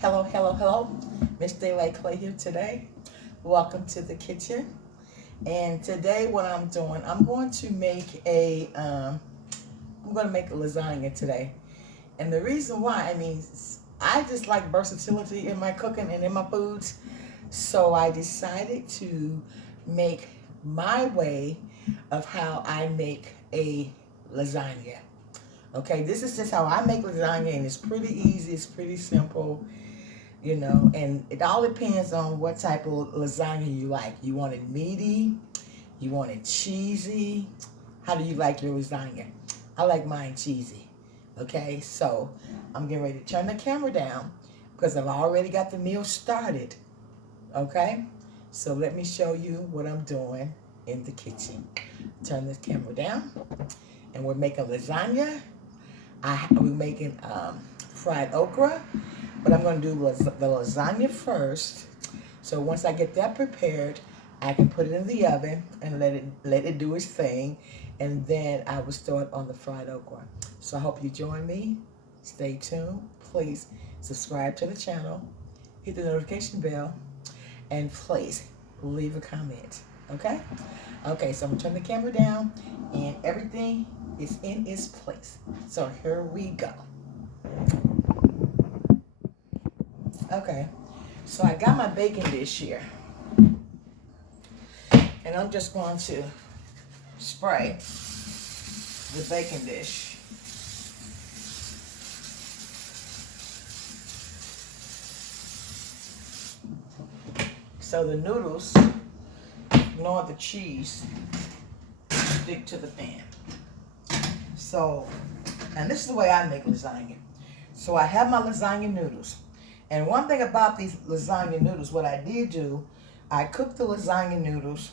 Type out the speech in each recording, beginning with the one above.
Hello, hello, hello. Miss Daylight Clay here today. Welcome to the kitchen. And today, what I'm doing, I'm going to make a lasagna today. And the reason why, I just like versatility in my cooking and in my foods. So I decided to make my way of how I make a lasagna. Okay, this is just how I make lasagna, and it's pretty easy. It's pretty simple. And it all depends on what type of lasagna you like. You want it meaty? You want it cheesy? How do you like your lasagna? I like mine cheesy. Okay, so I'm getting ready to turn the camera down because I've already got the meal started. Okay, so let me show you what I'm doing in the kitchen. Turn this camera down, and we're making lasagna. We're making fried okra, but I'm going to do the lasagna first. So once I get that prepared, I can put it in the oven and let it do its thing, and then I will start on the fried okra. So I hope you join me. Stay tuned. Please subscribe to the channel, hit the notification bell, and please leave a comment. Okay? Okay, so I'm gonna turn the camera down, and everything is in its place. So here we go. Okay, so I got my baking dish here, and I'm just going to spray the baking dish. So the noodles, nor the cheese, stick to the pan. So, and this is the way I make lasagna. So I have my lasagna noodles. And one thing about these lasagna noodles, what I did do, I cooked the lasagna noodles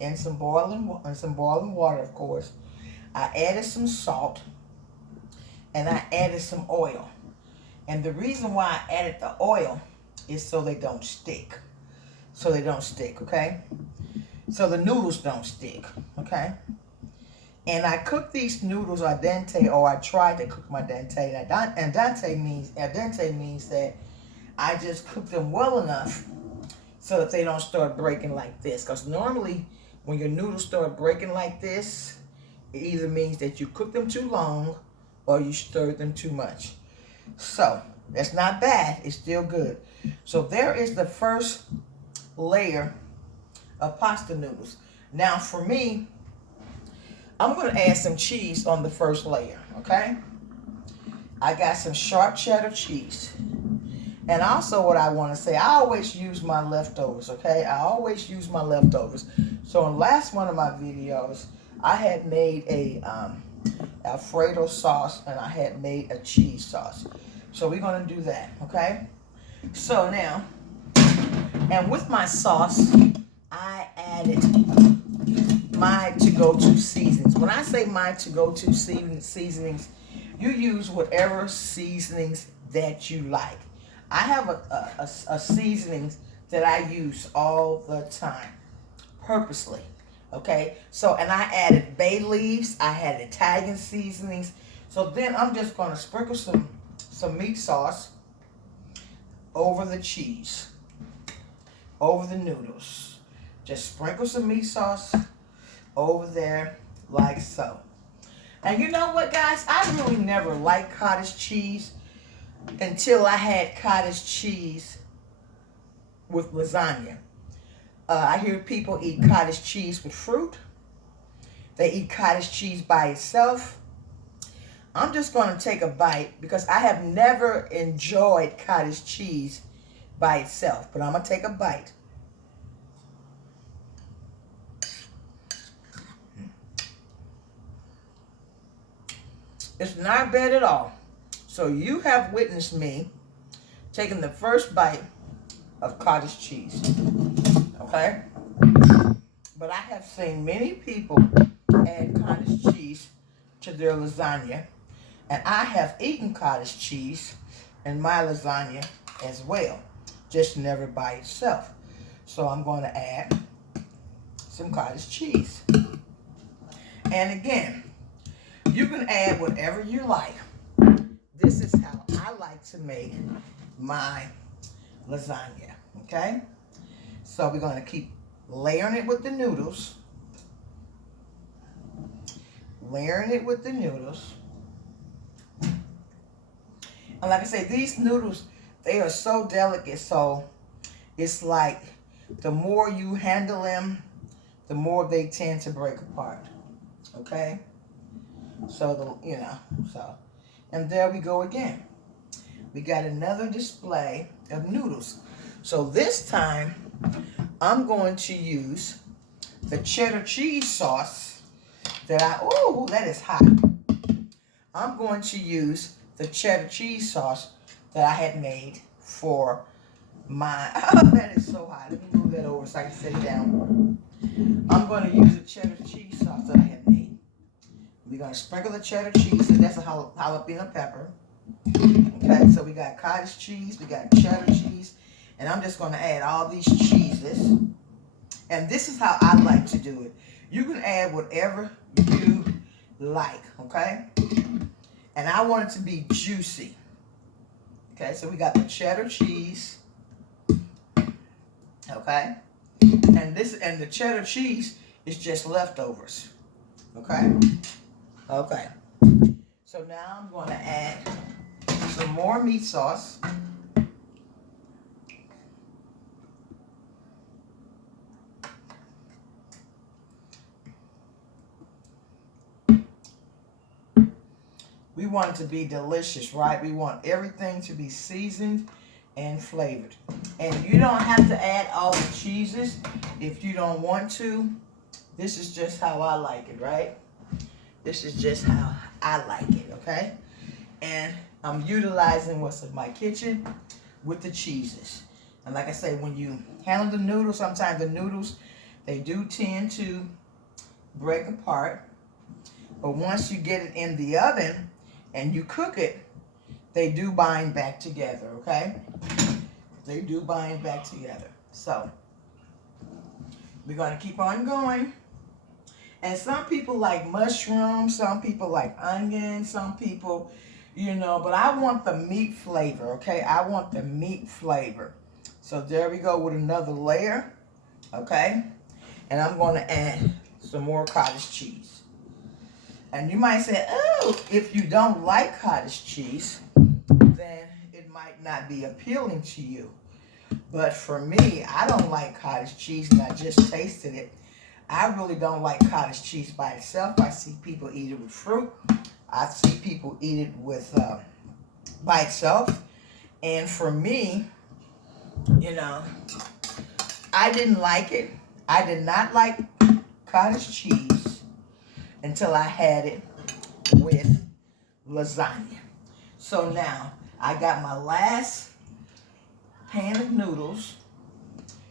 in some boiling water, of course. I added some salt, and I added some oil. And the reason why I added the oil is so they don't stick. Okay? So the noodles don't stick, okay? And I cook these noodles al dente, or I tried to cook my dente. And al dente means that I just cook them well enough so that they don't start breaking like this. Because normally, when your noodles start breaking like this, it either means that you cook them too long or you stirred them too much. So that's not bad. It's still good. So there is the first layer of pasta noodles. Now for me, I'm going to add some cheese on the first layer, okay? I got some sharp cheddar cheese. And also what I want to say, I always use my leftovers, okay? I always use my leftovers. So in the last one of my videos, I had made a Alfredo sauce, and I had made a cheese sauce. So we're going to do that, okay? So now, and with my sauce, I added my to-go-to seasonings. When I say my to-go-to seasonings, you use whatever seasonings that you like. I have a seasonings that I use all the time, purposely. Okay, so and I added bay leaves. I had Italian seasonings. So then I'm just going to sprinkle some meat sauce over the cheese, over the noodles. Just sprinkle some meat sauce over there like so. And you know what, guys? I really never liked cottage cheese until I had cottage cheese with lasagna. I hear people eat cottage cheese with fruit. They eat cottage cheese by itself. I'm just going to take a bite because I have never enjoyed cottage cheese by itself. But I'm going to take a bite. It's not bad at all. So you have witnessed me taking the first bite of cottage cheese. Okay? But I have seen many people add cottage cheese to their lasagna. And I have eaten cottage cheese in my lasagna as well. Just never by itself. So I'm going to add some cottage cheese. And again, you can add whatever you like. This is how I I like to make my lasagna, okay? So we're going to keep layering it with the noodles. Layering it with the noodles. And like I say, these noodles, they are so delicate, so it's like the more you handle them, the more they tend to break apart, okay? So, and there we go again. We got another display of noodles. So this time, I'm going to use the cheddar cheese sauce that is hot. I'm going to use the cheddar cheese sauce that I had made for my, that is so hot. Let me move that over so I can set it down. I'm going to use the cheddar cheese sauce that I had made. We're going to sprinkle the cheddar cheese, and that's a jalapeno pepper. Okay, so we got cottage cheese, we got cheddar cheese, and I'm just going to add all these cheeses. And this is how I like to do it. You can add whatever you like, okay? And I want it to be juicy. Okay, so we got the cheddar cheese. Okay? And the cheddar cheese is just leftovers. Okay? Okay. So now I'm going to add some more meat sauce. We want it to be delicious, right? We want everything to be seasoned and flavored. And you don't have to add all the cheeses if you don't want to. This is just how I like it, right? This is just how I like it, okay? And I'm utilizing what's in my kitchen with the cheeses. And like I say, when you handle the noodles, sometimes the noodles, they do tend to break apart. But once you get it in the oven and you cook it, they do bind back together, okay? They do bind back together. So, we're going to keep on going. And some people like mushrooms, some people like onions, some people, but I want the meat flavor, okay? I want the meat flavor. So there we go with another layer, okay? And I'm going to add some more cottage cheese. And you might say, oh, if you don't like cottage cheese, then it might not be appealing to you. But for me, I don't like cottage cheese, and I just tasted it. I really don't like cottage cheese by itself. I see people eat it with fruit. I see people eat it with by itself. And for me, I didn't like it. I did not like cottage cheese until I had it with lasagna. So now, I got my last pan of noodles.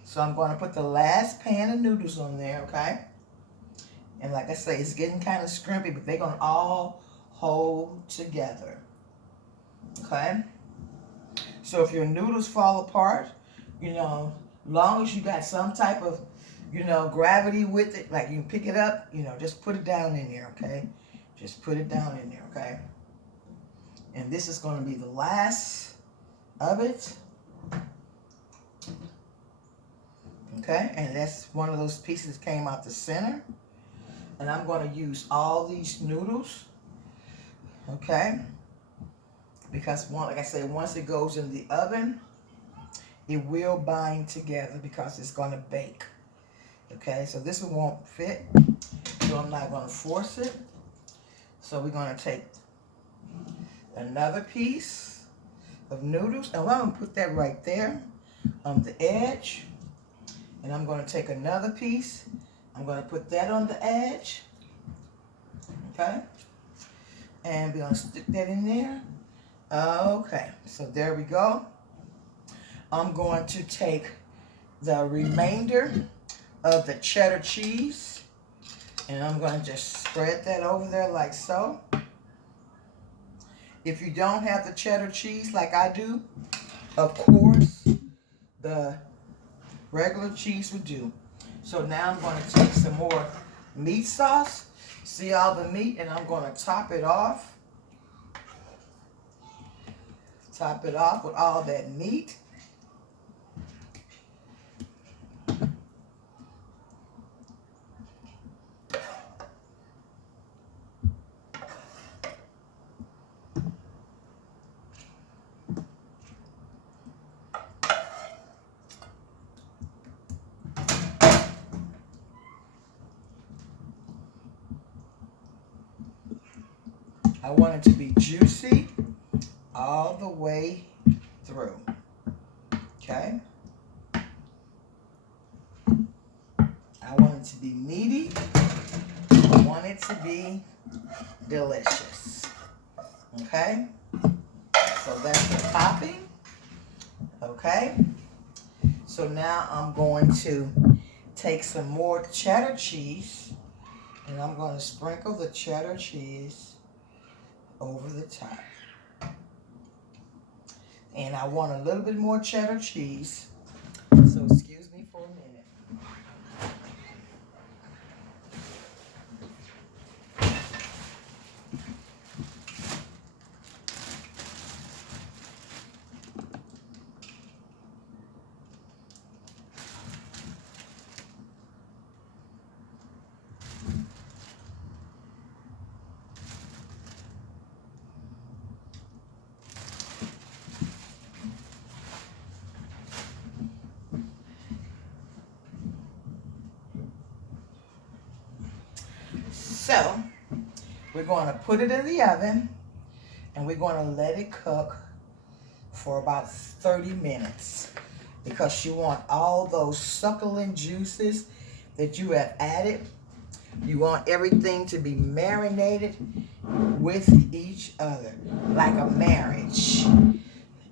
So I'm going to put the last pan of noodles on there, okay? And like I say, it's getting kind of scrimpy, but they're going to all hold together, okay? So if your noodles fall apart, long as you got some type of, gravity with it, like you can pick it up, just put it down in there, okay? Just put it down in there, okay? And this is going to be the last of it. Okay, and that's one of those pieces that came out the center. And I'm going to use all these noodles, okay? Because, like I said, once it goes in the oven, it will bind together because it's going to bake. Okay, so this one won't fit, so I'm not going to force it. So we're going to take another piece of noodles, and I'm going to put that right there on the edge. And I'm going to take another piece. I'm going to put that on the edge. Okay? And we're going to stick that in there. Okay, so there we go. I'm going to take the remainder of the cheddar cheese, and I'm going to just spread that over there like so. If you don't have the cheddar cheese like I do, of course, the regular cheese would do. So now I'm going to take some more meat sauce. See all the meat, and I'm going to top it off. Top it off with all that meat. I want it to be juicy all the way through. Okay? I want it to be meaty. I want it to be delicious. Okay? So that's the topping. Okay? So now I'm going to take some more cheddar cheese, and I'm going to sprinkle the cheddar cheese over the top. And I want a little bit more cheddar cheese, so excuse me for a minute. So, we're going to put it in the oven, and we're going to let it cook for about 30 minutes because you want all those succulent juices that you have added. You want everything to be marinated with each other, like a marriage.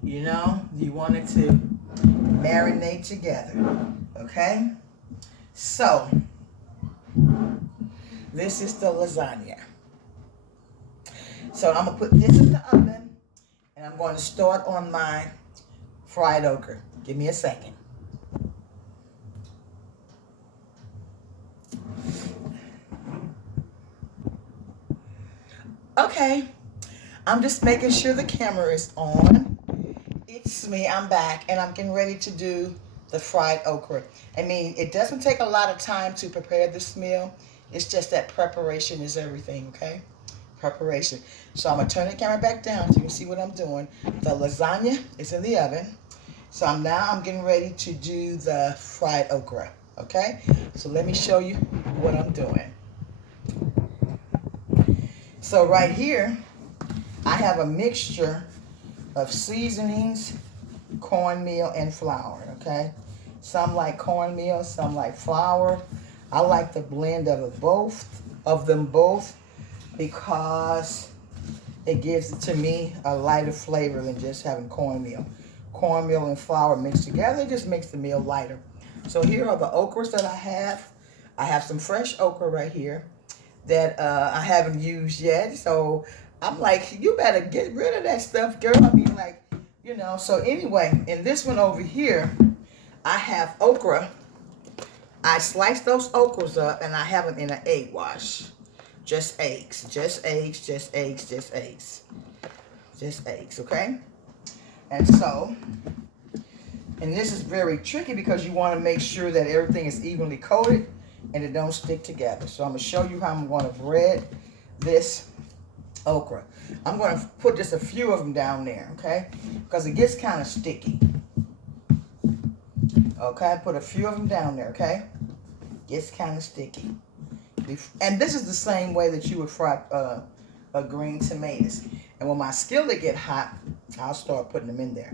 You know, you want it to marinate together, okay? So, this is the lasagna. So I'm going to put this in the oven, and I'm going to start on my fried okra. Give me a second. Okay, I'm just making sure the camera is on. It's me, I'm back, and I'm getting ready to do the fried okra. I mean, it doesn't take a lot of time to prepare this meal. It's just that preparation is everything, okay? Preparation. So I'm going to turn the camera back down so you can see what I'm doing. The lasagna is in the oven. So I'm getting ready to do the fried okra, okay? So let me show you what I'm doing. So right here, I have a mixture of seasonings, cornmeal, and flour, okay? Some like cornmeal, some like flour. I like the blend of them both because it gives it to me a lighter flavor than just having cornmeal. Cornmeal and flour mixed together just makes the meal lighter. So here are the okras that I have. I have some fresh okra right here that I haven't used yet. So I'm like, you better get rid of that stuff, girl. I mean, like, you know. So anyway, in this one over here, I have okra. I slice those okras up and I have them in an egg wash. Just eggs, just eggs, just eggs, just eggs. Just eggs, okay? And so, and this is very tricky because you want to make sure that everything is evenly coated and it don't stick together. So I'm going to show you how I'm going to bread this okra. I'm going to put just a few of them down there, okay? Because it gets kind of sticky. Okay, put a few of them down there, okay? Gets kind of sticky. And this is the same way that you would fry green tomatoes. And when my skillet get hot, I'll start putting them in there.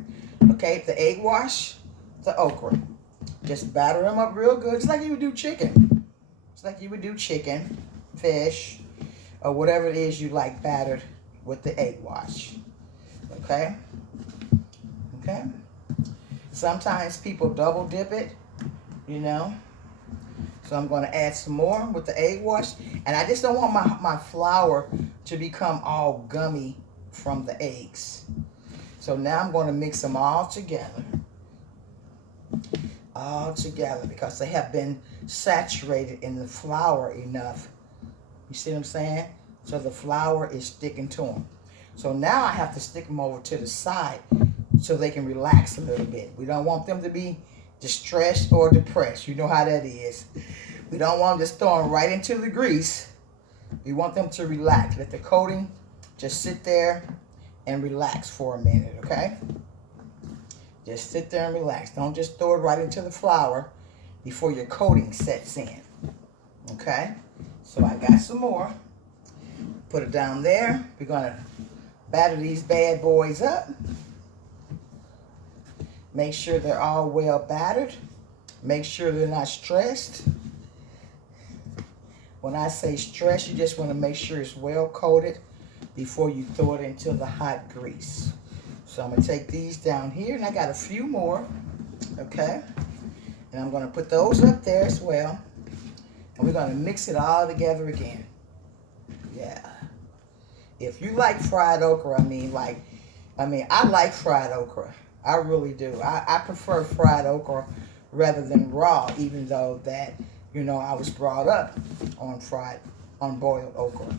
Okay, the egg wash, the okra. Just batter them up real good. It's like you would do chicken. It's like you would do chicken, fish, or whatever it is you like battered with the egg wash. Okay? Okay? Sometimes people double dip it, you know. So I'm going to add some more with the egg wash. And I just don't want my flour to become all gummy from the eggs. So now I'm going to mix them all together. All together because they have been saturated in the flour enough. You see what I'm saying? So the flour is sticking to them. So now I have to stick them over to the side so they can relax a little bit. We don't want them to be distressed or depressed. You know how that is. We don't want them just thrown right into the grease. We want them to relax. Let the coating just sit there and relax for a minute, okay? Just sit there and relax. Don't just throw it right into the flour before your coating sets in, okay? So I got some more. Put it down there. We're going to batter these bad boys up. Make sure they're all well battered. Make sure they're not stressed. When I say stress, you just want to make sure it's well coated before you throw it into the hot grease. So I'm going to take these down here, and I got a few more, okay? And I'm going to put those up there as well. And we're going to mix it all together again. Yeah. If you like fried okra, I like fried okra. I really do. I prefer fried okra rather than raw, even though that, you know, I was brought up on boiled okra.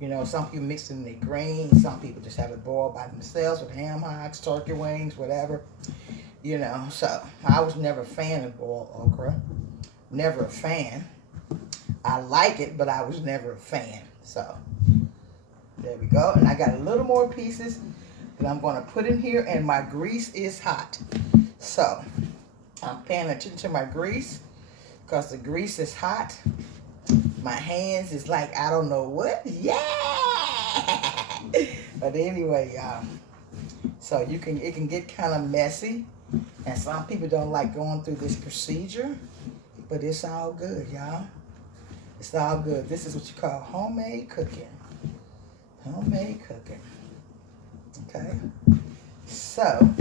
You know, some people mix it in their greens. Some people just have it boiled by themselves with ham hocks, turkey wings, whatever. You know, so I was never a fan of boiled okra. Never a fan. I like it, but I was never a fan. So there we go. And I got a little more pieces that I'm going to put in here, and my grease is hot. So I'm paying attention to my grease because the grease is hot. My hands is like, I don't know what. Yeah! But anyway, y'all. So it can get kind of messy. And some people don't like going through this procedure. But it's all good, y'all. It's all good. This is what you call homemade cooking. Homemade cooking. Okay? So,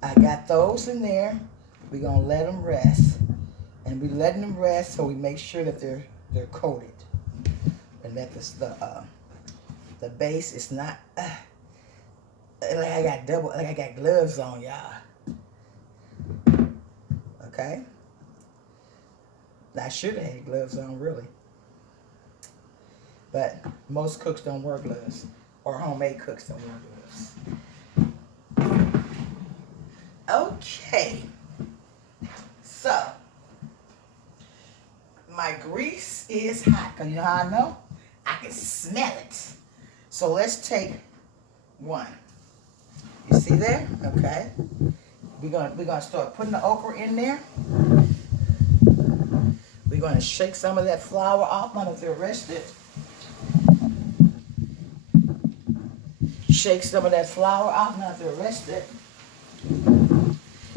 I got those in there. We're going to let them rest. And we're letting them rest so we make sure that they're coated. And that the base is not, like I got gloves on, y'all. Okay? I should have had gloves on, really. But most cooks don't wear gloves. Or homemade cooks don't wear gloves. Okay. So, my grease is hot. Cause you know how I know? I can smell it. So let's take one. You see there? Okay. We're gonna start putting the okra in there. We're gonna shake some of that flour off. None of the rest of it. Shake some of that flour off. None of the rest of it.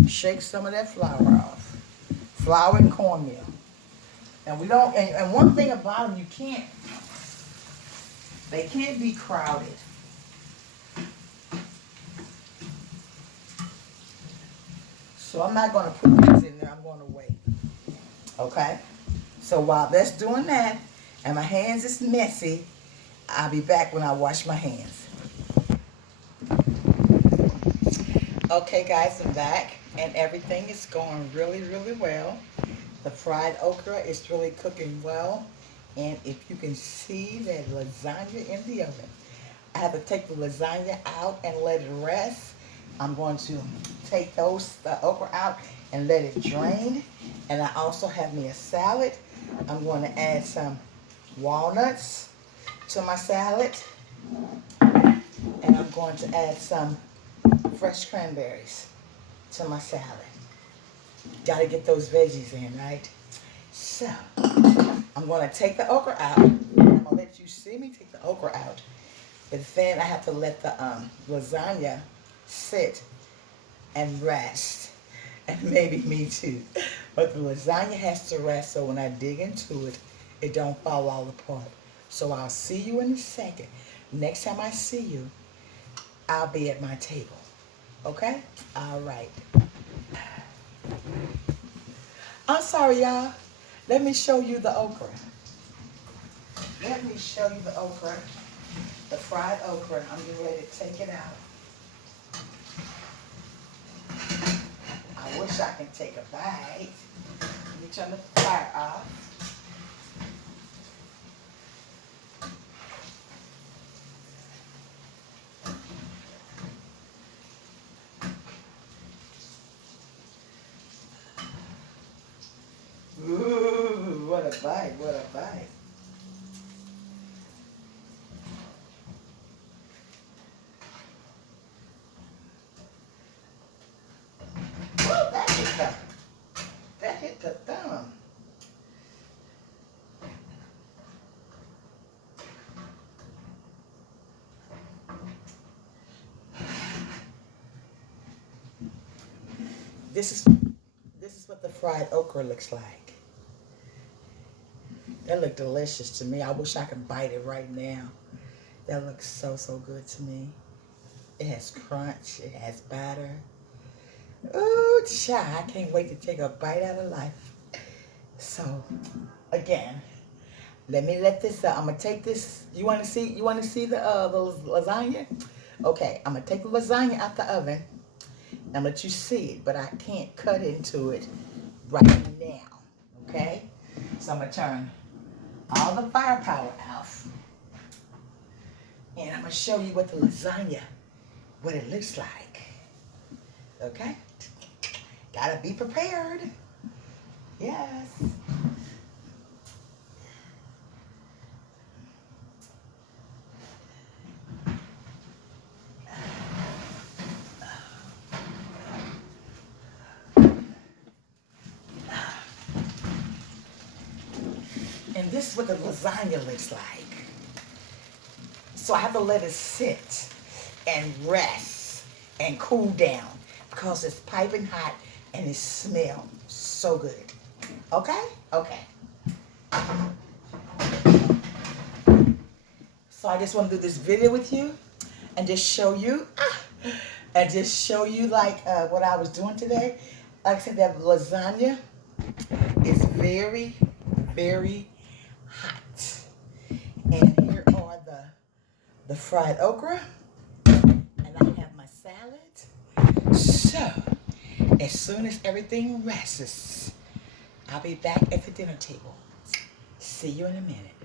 Shake some of that flour off. Flour and cornmeal. And we don't, and one thing about them, they can't be crowded. So I'm not going to put these in there. I'm going to wait. Okay? So while that's doing that, and my hands is messy, I'll be back when I wash my hands. Okay, guys, I'm back, and everything is going really, really well. The fried okra is really cooking well. And if you can see that lasagna in the oven, I have to take the lasagna out and let it rest. I'm going to take the okra out and let it drain. And I also have me a salad. I'm going to add some walnuts to my salad. And I'm going to add some fresh cranberries to my salad. Got to get those veggies in, right? So, I'm going to take the okra out. I'm going to let you see me take the okra out. But then I have to let the lasagna sit and rest. And maybe me too. But the lasagna has to rest so when I dig into it, it don't fall all apart. So I'll see you in a second. Next time I see you, I'll be at my table. Okay? All right. I'm sorry, y'all. Let me show you the okra. Let me show you the okra. The fried okra. I'm getting ready to take it out. I wish I could take a bite. Let me turn the fire off. Ooh, what a bite, what a bite. Whoa, that hit the thumb. This is what the fried okra looks like. That look delicious to me. I wish I could bite it right now. That looks so, so good to me. It has crunch, it has batter. Ooh, child, I can't wait to take a bite out of life. So, again, let this, I'm gonna take this, you wanna see the lasagna? Okay, I'm gonna take the lasagna out the oven and let you see it, but I can't cut into it right now, okay? So I'm gonna turn all the firepower off, and I'm gonna show you what the lasagna, what it looks like, okay? Gotta be prepared, yes. And this is what the lasagna looks like. So I have to let it sit and rest and cool down because it's piping hot and it smells so good. Okay? Okay. So I just want to do this video with you and just show you, like what I was doing today. Like I said, that lasagna is very, very hot. And here are the fried okra, and I have my salad. So, as soon as everything rests, I'll be back at the dinner table. See you in a minute.